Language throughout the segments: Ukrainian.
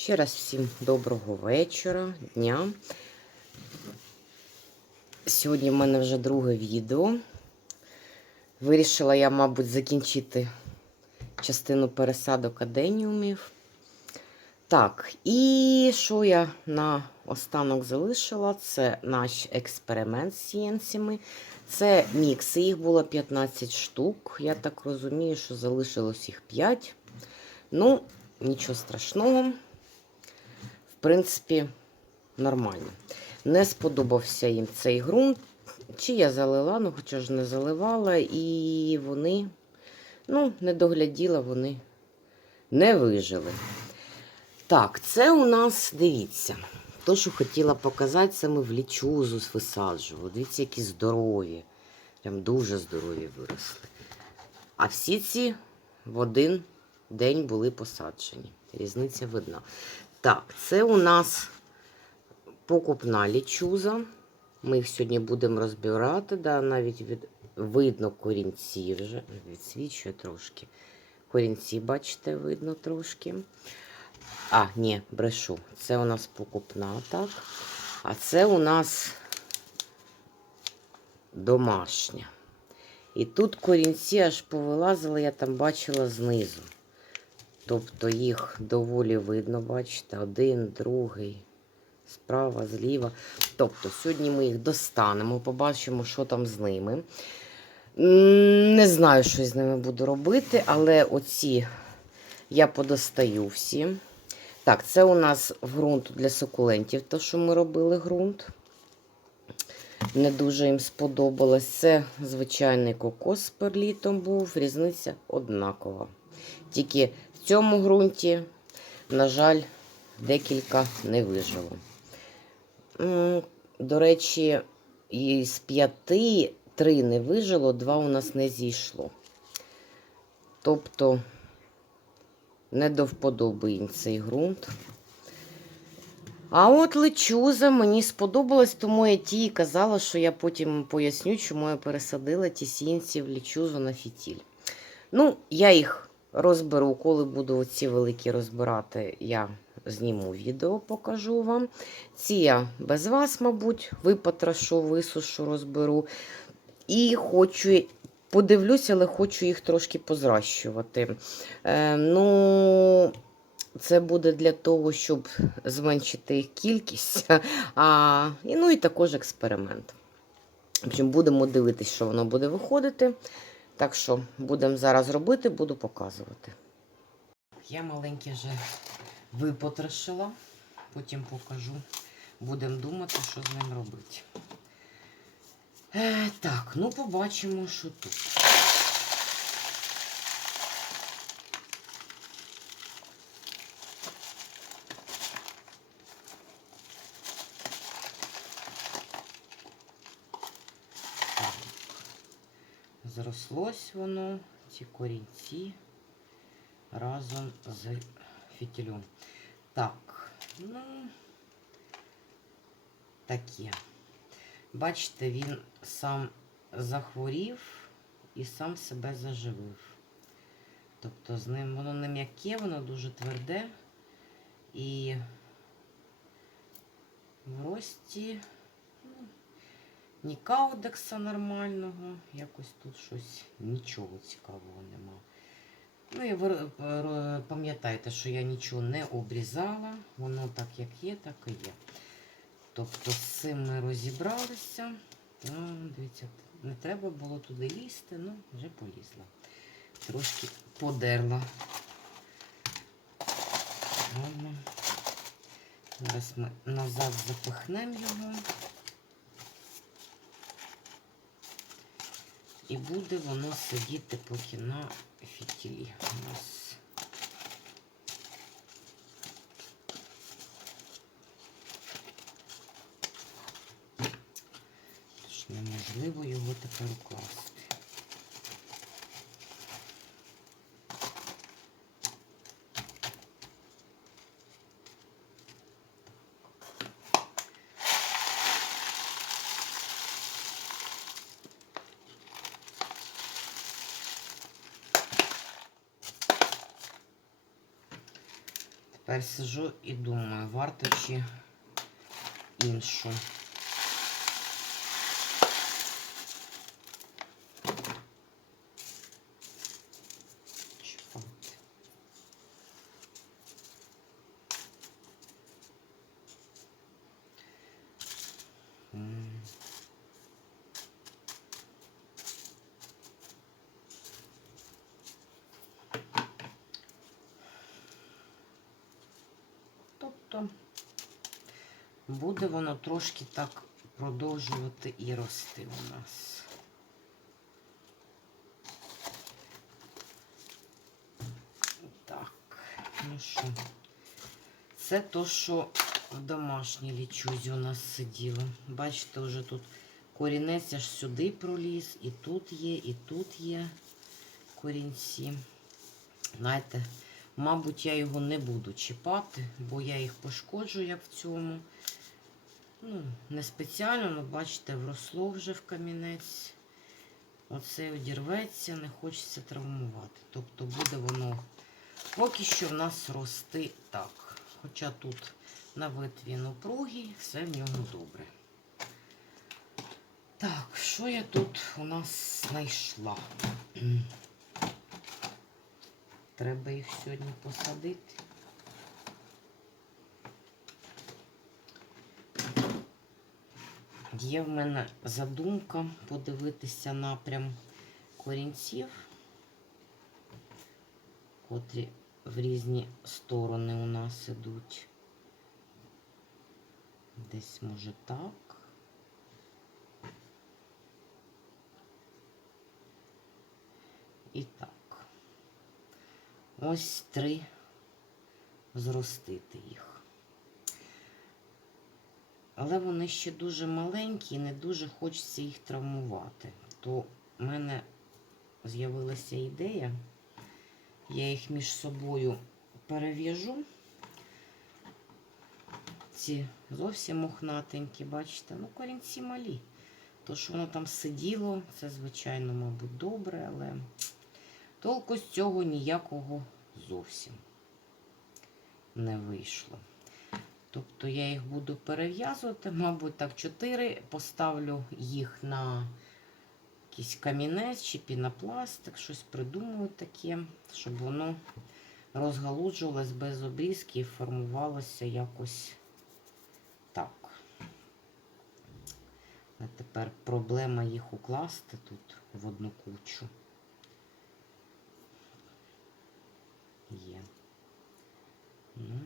Ще раз всім доброго вечора, дня. Сьогодні в мене вже друге відео. Вирішила я, мабуть, закінчити частину пересадок аденіумів. Так, і що я на останок залишила? Це наш експеримент з сієнсами. Це мікси, їх було 15 штук. Я так розумію, що залишилось їх 5. Ну, нічого страшного. Принципі, нормально. Не сподобався їм цей ґрунт. Чи я залила, ну хоча ж не заливала, і вони, ну, не догляділа, вони не вижили. Так, це у нас, дивіться, то, що хотіла показати, це ми в лічузу висаджували. Дивіться, які здорові. Прям дуже здорові виросли. А всі ці в один день були посаджені. Різниця видна. Так, це у нас покупна лічуза. Ми їх сьогодні будемо розбирати. Да, навіть від... видно корінці вже. Відсвічує трошки. Корінці, бачите, видно трошки. А, ні, брешу. Це у нас покупна, так. А це у нас домашня. І тут корінці аж повилазили, я там бачила знизу. Тобто їх доволі видно, бачите, один, другий, справа, зліва. Тобто, сьогодні ми їх достанемо, побачимо, що там з ними. Не знаю, що з ними буду робити, але оці я подостаю всі. Так, це у нас ґрунт для сукулентів, то, що ми робили ґрунт. Не дуже їм сподобалось. Це звичайний кокос перлітом був, різниця однакова. Тільки цьому ґрунті, на жаль, декілька не вижило. До речі, із п'яти три не вижило, два у нас не зійшло. Тобто, не до вподоби цей ґрунт. А от лечуза мені сподобалась, тому я ті казала, що я потім поясню, чому я пересадила ті сінці в лічузу на фітіль. Ну, я їх розберу, коли буду оці великі розбирати, я зніму відео, покажу вам. Ці я без вас, мабуть, випотрошу, висушу, розберу. І хочу, подивлюся, але хочу їх трошки позращувати. Е, ну, це буде для того, щоб зменшити їх кількість. А, і, ну і також експеримент. В будемо дивитися, що воно буде виходити. Так що будемо зараз робити, буду показувати. Я маленьке вже випотрошила, потім покажу. Будемо думати, що з ним робити. Е, так, ну побачимо, що тут. Так. Зрослось воно, ці корінці разом з фітілем. Так, ну, таке. Бачите, він сам захворів і сам себе заживив. Тобто з ним воно не м'яке, воно дуже тверде і в рості ні каудекса нормального, якось тут щось нічого цікавого нема. Ну і ви е, пам'ятаєте, що я нічого не обрізала, воно так як є, так і є. Тобто з цим ми розібралися. Ну, дивіться, не треба було туди лізти, ну, вже полізла. Трошки подерла. Зараз ми назад запихнемо його. І буде воно сидіти поки на фітілі. У нас Тож неможливо його тепер укласти. Тепер сижу і думаю, варто чи іншу. Чіпати. М. Тобто буде воно трошки так продовжувати і рости у нас. Так, ну що, це то, що в домашній лічузі у нас сиділо. Бачите, вже тут корінець аж сюди проліз, і тут є, і тут є корінці. Знаєте, Мабуть, я його не буду чіпати, бо я їх пошкоджу, як в цьому. Ну, не спеціально, але бачите, вросло вже в камінець. Оце одірветься, не хочеться травмувати. Тобто буде воно поки що в нас рости так. Хоча тут на витві упругий, все в ньому добре. Так, що я тут у нас знайшла? Треба їх сьогодні посадити. Є в мене задумка подивитися напрям корінців, котрі в різні сторони у нас ідуть. Десь може так. І так. Ось три зростити їх. Але вони ще дуже маленькі і не дуже хочеться їх травмувати. То в мене з'явилася ідея, я їх між собою перев'яжу. Ці зовсім мохнатенькі, бачите, ну корінці малі. То, що воно там сиділо, це, звичайно, мабуть, добре, але толку з цього ніякого зовсім не вийшло. Тобто я їх буду перев'язувати, мабуть, так, 4, поставлю їх на якийсь камінець чи пінопластик, щось придумаю таке, щоб воно розгалуджувалось без обрізки і формувалося якось так. А тепер проблема їх укласти тут в одну кучу. Є. Ну.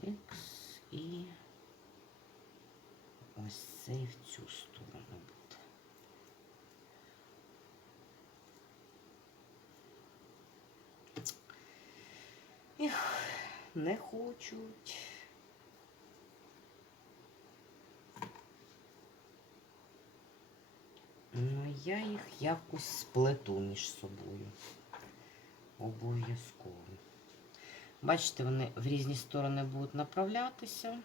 Текс і ось цей в цю сторону буде. Ех, не хочуть. Ну, я їх якось сплету між собою. Обов'язково. Бачите, вони в різні сторони будуть направлятися.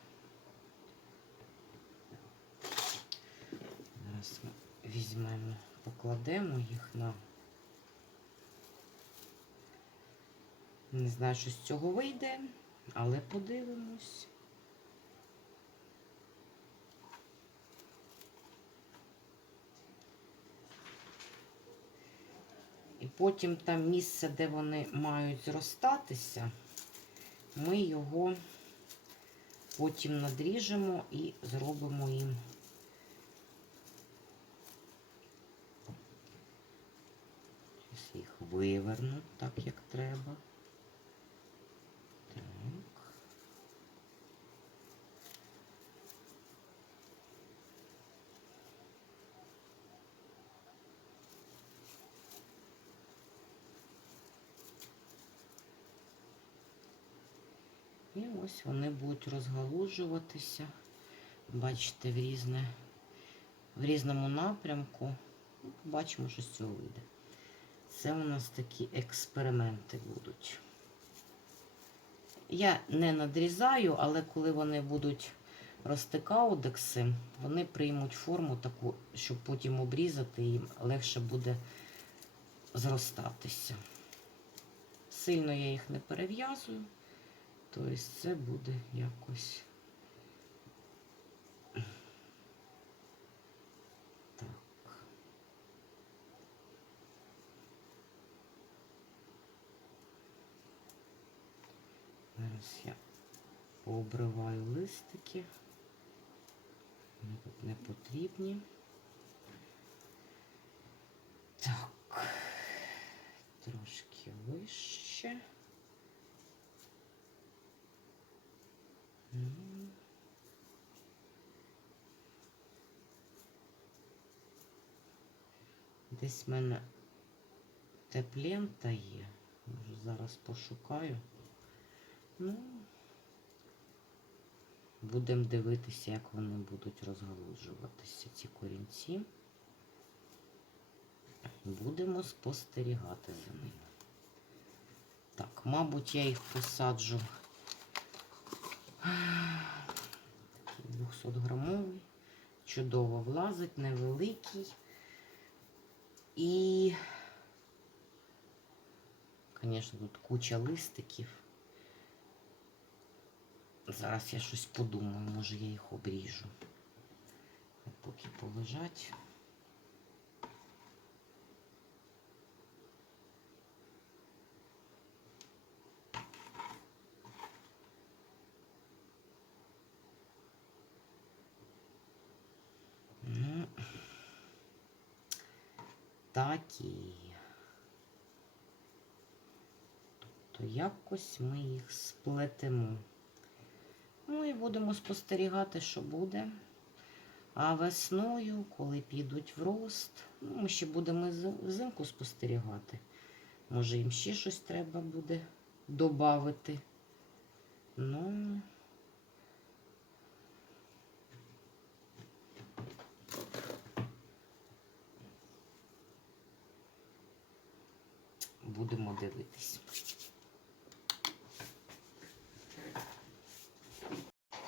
Зараз ми візьмемо, покладемо їх на. Не знаю, що з цього вийде, але подивимось. І потім там місце, де вони мають зростатися, ми його потім надріжемо і зробимо їм. Зараз їх виверну так, як треба. Так. І ось вони будуть розгалужуватися. Бачите, в різне, в різному напрямку. Побачимо, що з цього вийде. Це у нас такі експерименти будуть. Я не надрізаю, але коли вони будуть росте каудекси, вони приймуть форму таку, щоб потім обрізати, їм легше буде зростатися. Сильно я їх не перев'язую, тобто це буде якось. Зараз я пообриваю листики. Вони тут не потрібні. Так, трошки вище. Десь в мене теплента є. Зараз пошукаю. Ну, будемо дивитися, як вони будуть розгалуджуватися, ці корінці. Будемо спостерігати за ними. Так, мабуть, я їх посаджу 200 грамовий. Чудово влазить, невеликий. І, звісно, тут куча листиків. Зараз я щось подумаю, може я їх обріжу. Поки полежать. Ну, такі. Тобто якось ми їх сплетемо. Будемо спостерігати, що буде. А весною, коли підуть в рост, ну, ми ще будемо взимку спостерігати. Може, їм ще щось треба буде додати. Ну. Будемо дивитись.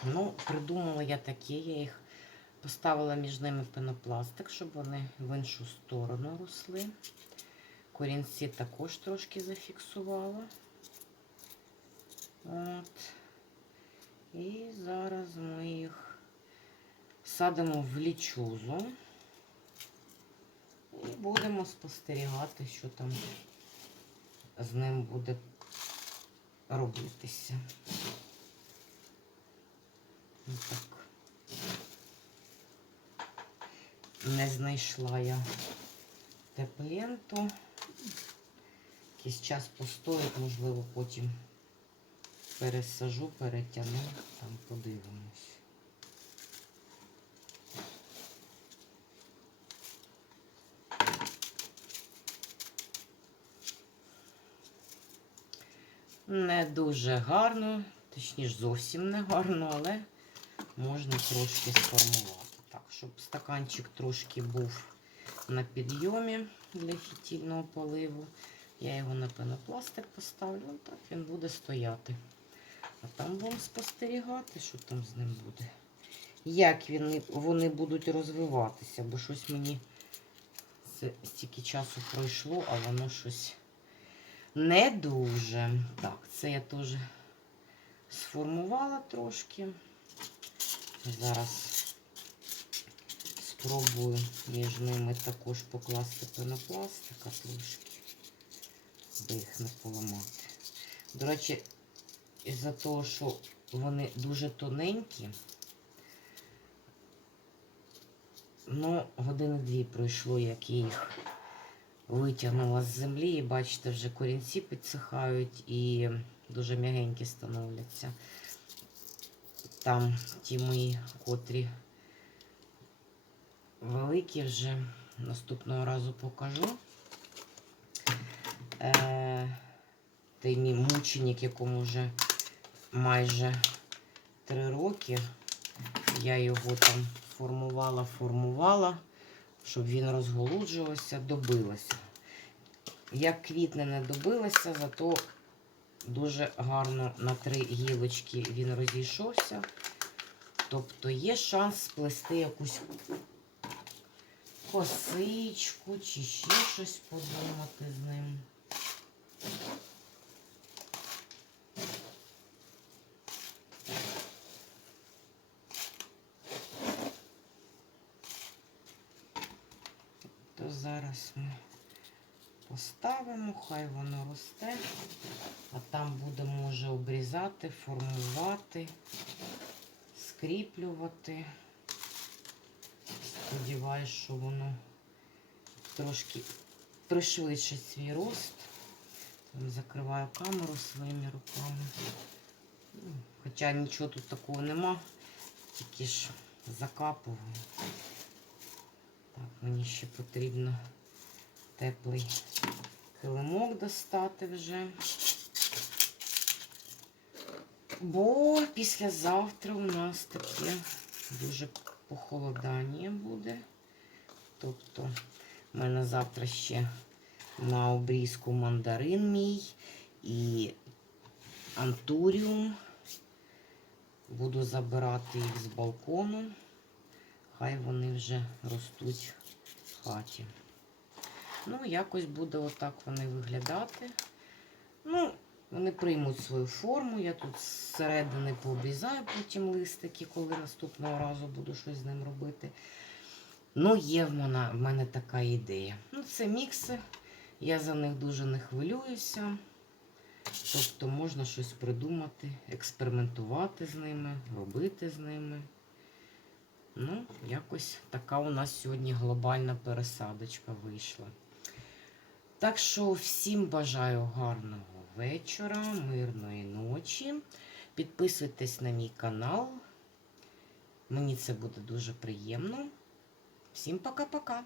Ну, придумала я таке, я їх поставила між ними пенопластик, щоб вони в іншу сторону росли. Корінці також трошки зафіксувала. От. І зараз ми їх садимо в лічузу і будемо спостерігати, що там з ним буде робитися. Не знайшла я тепленту. Якийсь час постоїть, можливо, потім пересажу, перетягну, там подивимось. Не дуже гарно, точніше зовсім не гарно, але можна трошки сформувати. Так, щоб стаканчик трошки був на підйомі для фітільного поливу. Я його на пенопластик поставлю, так він буде стояти. А там будемо спостерігати, що там з ним буде. Як він, вони будуть розвиватися, бо щось мені це стільки часу пройшло, а воно щось не дуже. Так, це я теж сформувала трошки. Зараз спробую між ними також покласти пенопластика трошки, аби їх не поламати. До речі, із-за того, що вони дуже тоненькі, ну, години-дві пройшло, як я їх витягнула з землі, і бачите, вже корінці підсихають і дуже м'ягенькі становляться. Там ті мої, котрі великі вже наступного разу покажу. Е, той мій мученик, якому вже майже три роки. Я його там формувала, формувала, щоб він розголуджувався, добилася. Як квітне не добилася, зато дуже гарно на три гілочки він розійшовся. Тобто є шанс сплести якусь косичку чи ще щось подумати з ним. То зараз ми поставимо, хай воно росте, а там будемо вже обрізати, формувати, скріплювати. Сподіваюсь, що воно трошки пришвидшить свій рост. Там закриваю камеру своїми руками. Ну, Хоча нічого тут такого нема, тільки ж закапую. Так, мені ще потрібно теплий килимок достати вже. Бо післязавтра у нас таке дуже похолодання буде. Тобто, в мене завтра ще на обрізку мандарин мій і антуріум. Буду забирати їх з балкону. Хай вони вже ростуть в хаті. Ну, якось буде отак вони виглядати. Ну, вони приймуть свою форму. Я тут зсередини пообрізаю потім листики, коли наступного разу буду щось з ним робити. Ну, є в мене, в мене така ідея. Ну, це мікси. Я за них дуже не хвилююся. Тобто можна щось придумати, експериментувати з ними, робити з ними. Ну, якось така у нас сьогодні глобальна пересадочка вийшла. Так що всім бажаю гарного вечора, мирної ночі. Підписуйтесь на мій канал. Мені це буде дуже приємно. Всім пока-пока!